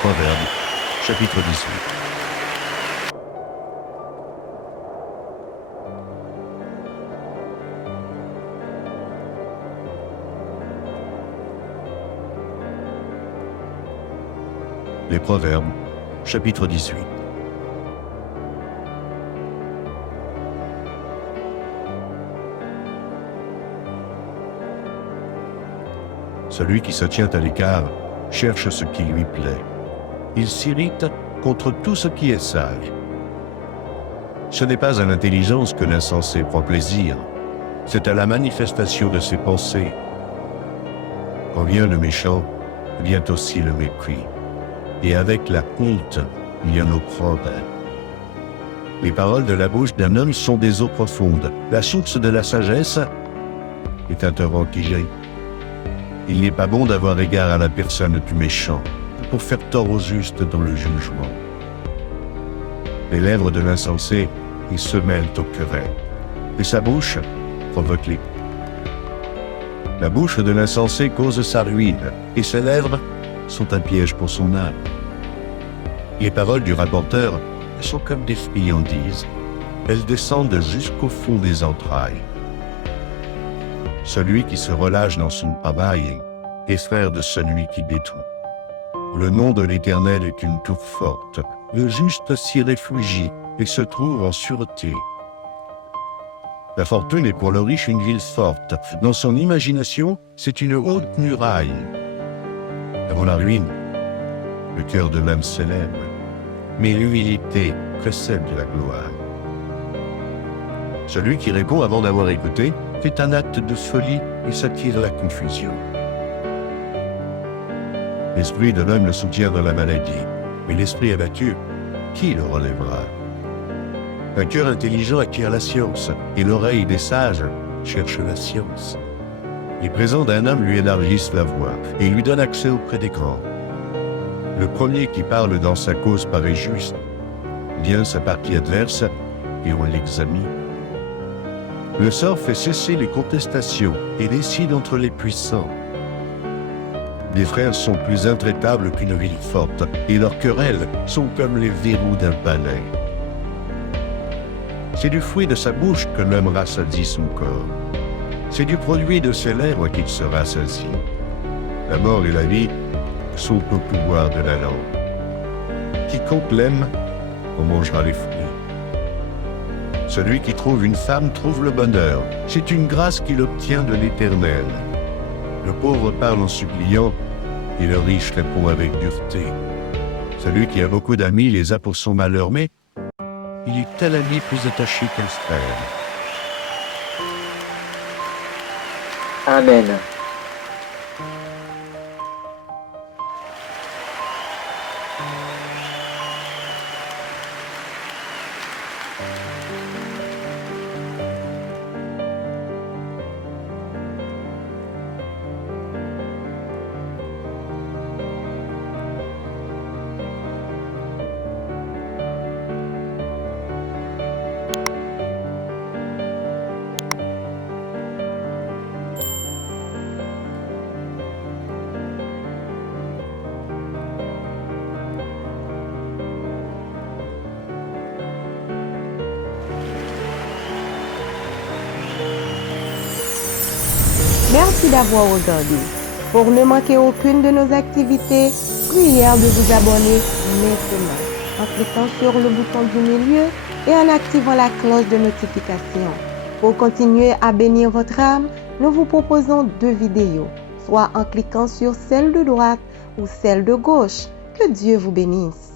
Proverbes, chapitre 18. Les Proverbes, chapitre 18. Celui qui se tient à l'écart cherche ce qui lui plaît. Il s'irrite contre tout ce qui est sage. Ce n'est pas à l'intelligence que l'insensé prend plaisir, c'est à la manifestation de ses pensées. Quand vient le méchant, vient aussi le mépris, et avec la honte vient l'opprobre. Les paroles de la bouche d'un homme sont des eaux profondes. La source de la sagesse est un torrent qui jaillit. Il n'est pas bon d'avoir égard à la personne du méchant, pour faire tort au juste dans le jugement. Les lèvres de l'insensé, ils se mêlent aux querelles, et sa bouche provoque les. La bouche de l'insensé cause sa ruine, et ses lèvres sont un piège pour son âme. Les paroles du rapporteur sont comme des friandises, elles descendent jusqu'au fond des entrailles. Celui qui se relâche dans son travail est frère de celui qui détruit. Le nom de l'Éternel est une tour forte. Le juste s'y réfugie et se trouve en sûreté. La fortune est pour le riche une ville forte. Dans son imagination, c'est une haute muraille. Avant la ruine, le cœur de l'homme célèbre, mais l'humilité précède la gloire. Celui qui répond avant d'avoir écouté fait un acte de folie et s'attire la confusion. L'esprit de l'homme le soutient dans la maladie, mais l'esprit abattu, qui le relèvera? Un cœur intelligent acquiert la science, et l'oreille des sages cherche la science. Les présents d'un homme lui élargissent la voie, et lui donnent accès auprès des grands. Le premier qui parle dans sa cause paraît juste. Vient sa partie adverse, et on l'examine. Le sort fait cesser les contestations et décide entre les puissants. Les frères sont plus intraitables qu'une ville forte, et leurs querelles sont comme les verrous d'un palais. C'est du fruit de sa bouche que l'homme rassasie son corps. C'est du produit de ses lèvres qu'il se rassasie. La mort et la vie sont au pouvoir de la langue. Quiconque l'aime en mangera les fruits. Celui qui trouve une femme trouve le bonheur. C'est une grâce qu'il obtient de l'Éternel. Le pauvre parle en suppliant, et le riche répond avec dureté. Celui qui a beaucoup d'amis les a pour son malheur, mais il est tel ami plus attaché qu'un frère. Amen. Merci d'avoir regardé. Pour ne manquer aucune de nos activités, prière de vous abonner maintenant en cliquant sur le bouton du milieu et en activant la cloche de notification. Pour continuer à bénir votre âme, nous vous proposons 2 vidéos, soit en cliquant sur celle de droite ou celle de gauche. Que Dieu vous bénisse.